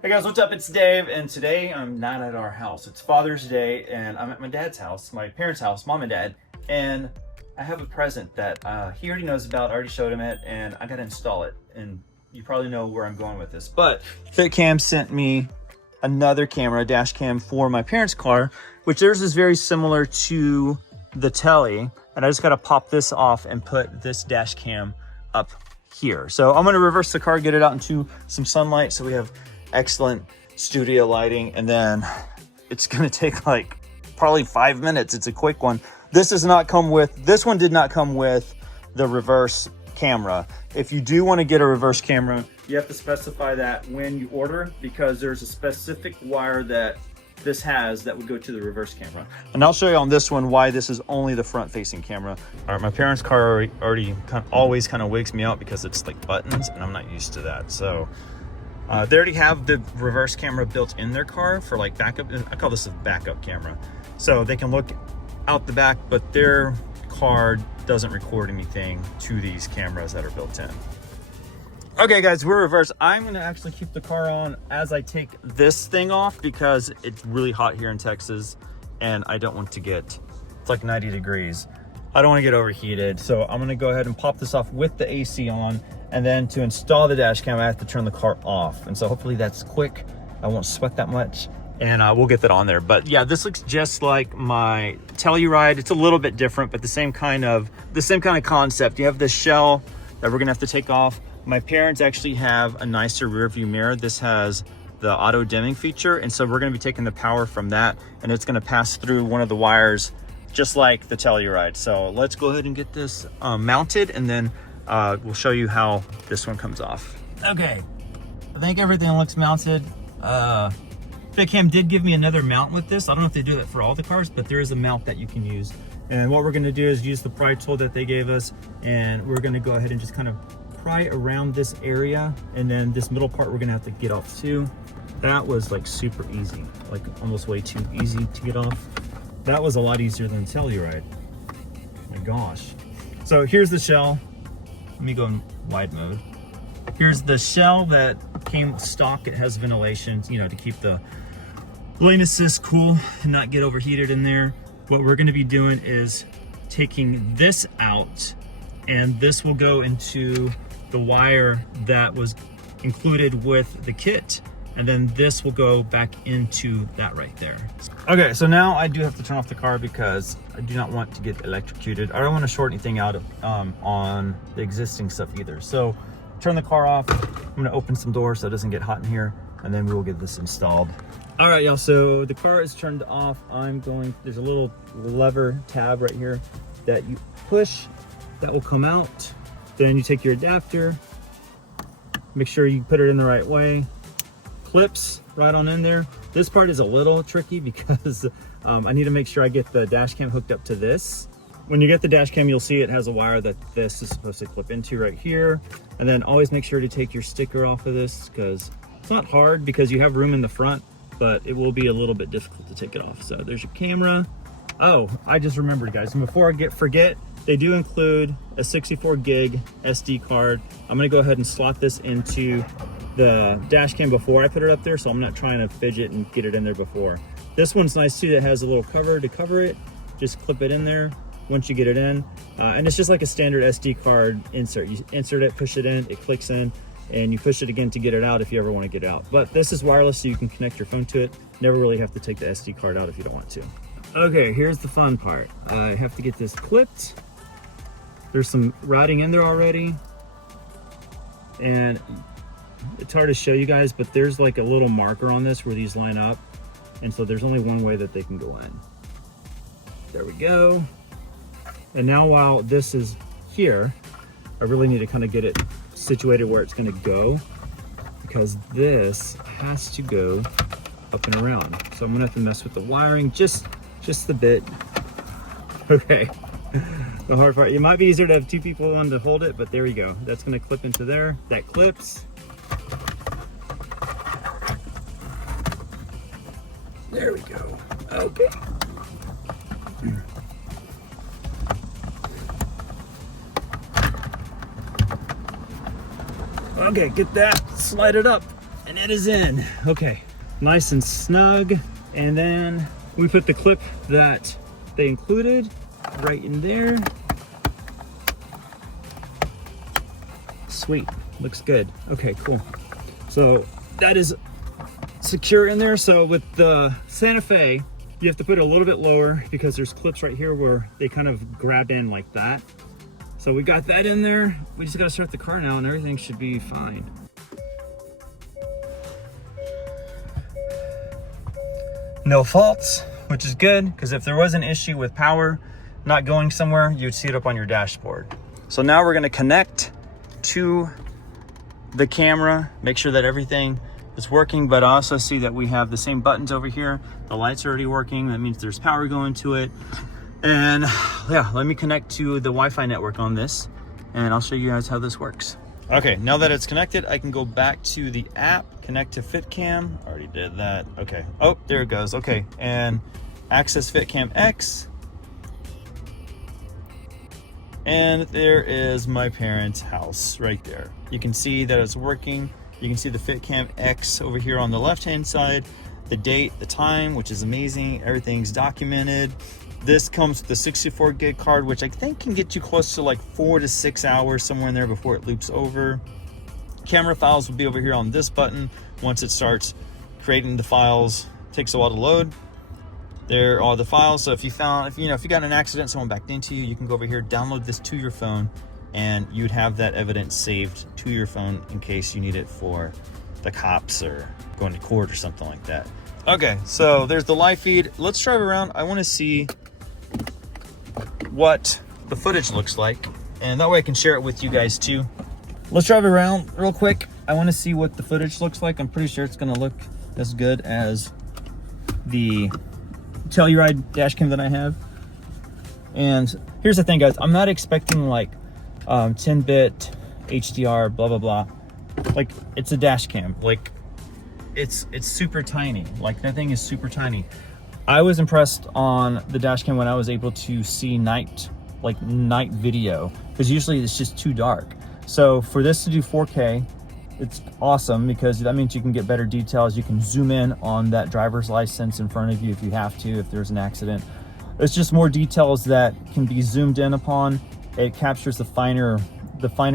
Hey guys, what's up? It's Dave, and today I'm not at our house. It's Father's Day, and I'm at my dad's house, my parents' house, mom and dad, and I have a present that he already knows about. I already showed him it, and I gotta install it, and you probably know where I'm going with this. But FITCAM sent me another camera, a dash cam for my parents' car, which theirs is very similar to the Telly, and I just gotta pop this off and put this dash cam up here. So I'm gonna reverse the car, get it out into some sunlight so we have excellent studio lighting, and then it's gonna take like probably 5 minutes. It's a quick one. This one did not come with the reverse camera. If you do want to get a reverse camera, you have to specify that when you order, because there's a specific wire that this has that would go to the reverse camera. And I'll show you on this one why this is only the front facing camera. All right, my parents' car always kind of wigs me out because it's like buttons and I'm not used to that. So they already have the reverse camera built in their car for like backup. I call this a backup camera. So they can look out the back, but their car doesn't record anything to these cameras that are built in. Okay guys, we're reversed. I'm gonna actually keep the car on as I take this thing off because it's really hot here in Texas and I don't want to it's like 90 degrees. I don't want to get overheated. So I'm gonna go ahead and pop this off with the AC on, and then to install the dash cam, I have to turn the car off. And so hopefully that's quick. I won't sweat that much, and we'll get that on there. But yeah, this looks just like my Telluride. It's a little bit different, but the same kind of concept. You have this shell that we're gonna have to take off. My parents actually have a nicer rear view mirror. This has the auto dimming feature, and so we're gonna be taking the power from that, and it's gonna pass through one of the wires just like the Telluride. So let's go ahead and get this mounted, and then we'll show you how this one comes off. Okay, I think everything looks mounted. FITCAM did give me another mount with this. I don't know if they do that for all the cars, but there is a mount that you can use. And what we're gonna do is use the pry tool that they gave us, and we're gonna go ahead and just kind of pry around this area, and then this middle part we're gonna have to get off too. That was like super easy, like almost way too easy to get off. That was a lot easier than Telluride. My gosh. So here's the shell. Let me go in wide mode. Here's the shell that came stock. It has ventilation, to keep the lane assist cool and not get overheated in there. What we're gonna be doing is taking this out, and this will go into the wire that was included with the kit. And then this will go back into that right there. Okay, so now I do have to turn off the car because I do not want to get electrocuted. I don't want to short anything out on the existing stuff either. So turn the car off. I'm gonna open some doors so it doesn't get hot in here, and then we will get this installed. All right, y'all, so the car is turned off. There's a little lever tab right here that you push, that will come out. Then you take your adapter, make sure you put it in the right way. Clips right on in there. This part is a little tricky because I need to make sure I get the dash cam hooked up to this. When you get the dash cam, you'll see it has a wire that this is supposed to clip into right here. And then always make sure to take your sticker off of this, because it's not hard because you have room in the front, but it will be a little bit difficult to take it off. So there's your camera. Oh, I just remembered, guys, and before I forget, they do include a 64 gig SD card. I'm gonna go ahead and slot this into the dash cam before I put it up there, so I'm not trying to fidget and get it in there before. This one's nice too, that has a little cover to cover it. Just clip it in there once you get it in. And it's just like a standard SD card insert. You insert it, push it in, it clicks in, and you push it again to get it out if you ever want to get it out. But this is wireless, so you can connect your phone to it. Never really have to take the SD card out if you don't want to. Okay, here's the fun part. I have to get this clipped. There's some routing in there already, and it's hard to show you guys, but there's like a little marker on this where these line up, and so there's only one way that they can go in. There we go. And now while this is here, I really need to kind of get it situated where it's going to go, because this has to go up and around. So I'm gonna have to mess with the wiring just a bit. Okay. The hard part, it might be easier to have two people on to hold it, but there you go. That's gonna clip into there. That clips. There we go. Okay. Okay, get that, slide it up, And it is in. Okay, nice and snug. And then we put the clip that they included right in there. Sweet, looks good. Okay, cool. So that is secure in there. So with the Santa Fe, you have to put it a little bit lower because there's clips right here where they kind of grab in like that. So we got that in there. We just gotta start the car now and everything should be fine. No faults, which is good, because if there was an issue with power not going somewhere, you'd see it up on your dashboard. So now we're gonna connect to the camera, make sure that everything is working, but I also see that we have the same buttons over here. The light's already working. That means there's power going to it. And yeah, let me connect to the Wi-Fi network on this and I'll show you guys how this works. Okay, now that it's connected, I can go back to the app, connect to FITCAM. Already did that. Okay. Oh, there it goes. Okay, and access FITCAMX. And there is my parents' house right there. You can see that it's working. You can see the FITCAMX over here on the left-hand side, the date, the time, which is amazing. Everything's documented. This comes with the 64 gig card, which I think can get you close to like 4 to 6 hours, somewhere in there before it loops over. Camera files will be over here on this button. Once it starts creating the files, it takes a while to load. There are the files. So if you got in an accident, someone backed into you, you can go over here, download this to your phone, and you'd have that evidence saved to your phone in case you need it for the cops or going to court or something like that. Okay, so there's the live feed. Let's drive around. I want to see what the footage looks like, and that way I can share it with you guys too. Let's drive around real quick. I want to see what the footage looks like. I'm pretty sure it's going to look as good as the Telluride dash cam that I have. And here's the thing, guys. I'm not expecting like 10-bit HDR, blah blah blah. Like, it's a dash cam. Like, it's super tiny. Like, that thing is super tiny. I was impressed on the dash cam when I was able to see night video, because usually it's just too dark. So for this to do 4K, it's awesome, because that means you can get better details. You can zoom in on that driver's license in front of you if you have to, if there's an accident. It's just more details that can be zoomed in upon. It captures the finer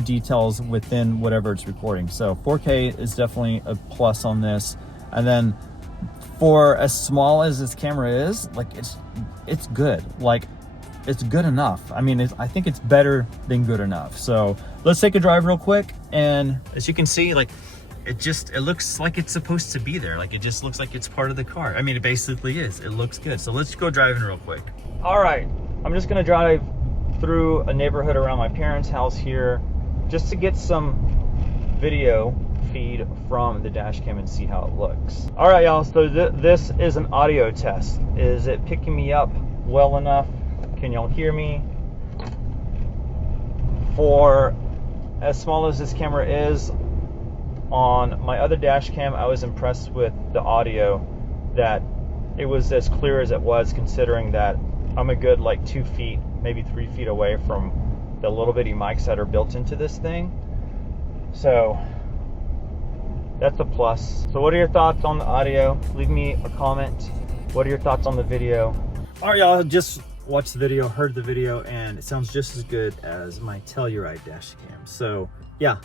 details within whatever it's recording. So 4K is definitely a plus on this. And then for as small as this camera is, like, it's good. Like, it's good enough. I mean, I think it's better than good enough. So let's take a drive real quick. And as you can see, like, it looks like it's supposed to be there. Like, it just looks like it's part of the car. I mean, it basically is. It looks good. So let's go driving real quick. All right, I'm just gonna drive through a neighborhood around my parents' house here just to get some video feed from the dash cam and see how it looks. All right, y'all, so this is an audio test. Is it picking me up well enough? Can y'all hear me? For as small as this camera is, on my other dash cam, I was impressed with the audio, that it was as clear as it was, considering that I'm a good like 2 feet, maybe 3 feet away from the little bitty mics that are built into this thing. So that's a plus. So what are your thoughts on the audio? Leave me a comment. What are your thoughts on the video? All right, y'all, just watched the video, heard the video, and it sounds just as good as my Telluride dash cam. So yeah,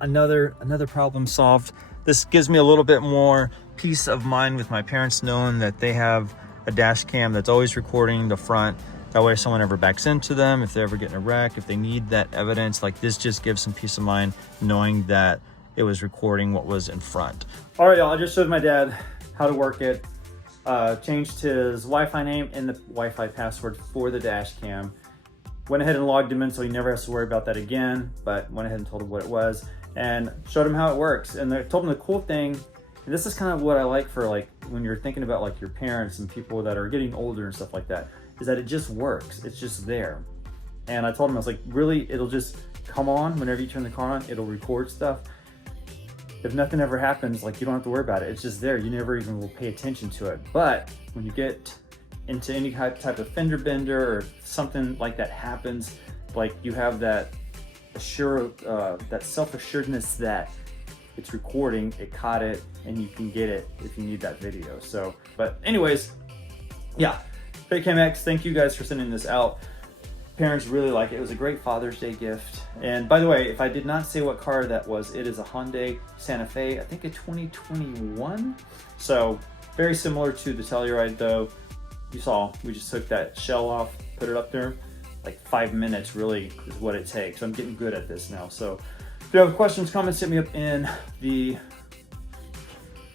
another problem solved. This gives me a little bit more peace of mind with my parents, knowing that they have a dash cam that's always recording the front. That way, if someone ever backs into them, if they ever get in a wreck, if they need that evidence, like, this just gives some peace of mind knowing that it was recording what was in front. All right, y'all, I just showed my dad how to work it. Changed his Wi-Fi name and the Wi-Fi password for the dash cam. Went ahead and logged him in so he never has to worry about that again, but went ahead and told him what it was and showed him how it works. And I told him the cool thing, and this is kind of what I like for, like, when you're thinking about like your parents and people that are getting older and stuff like that, is that it just works. It's just there. And I told him, I was like, really, it'll just come on whenever you turn the car on, it'll record stuff. If nothing ever happens, like, you don't have to worry about it. It's just there. You never even will pay attention to it. But when you get into any type of fender bender or something like that happens, like, you have that that self-assuredness that it's recording, it caught it, and you can get it if you need that video. So, but anyways, yeah, FITCAMX, thank you guys for sending this out. Parents really like it. It was a great Father's Day gift. And by the way, if I did not say what car that was, it is a Hyundai Santa Fe, I think a 2021. So very similar to the Telluride though. You saw, we just took that shell off, put it up there. Like 5 minutes really is what it takes. I'm getting good at this now. So if you have questions, comments, hit me up in the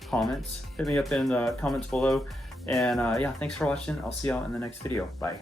comments. Hit me up in the comments below. And yeah, thanks for watching. I'll see y'all in the next video. Bye.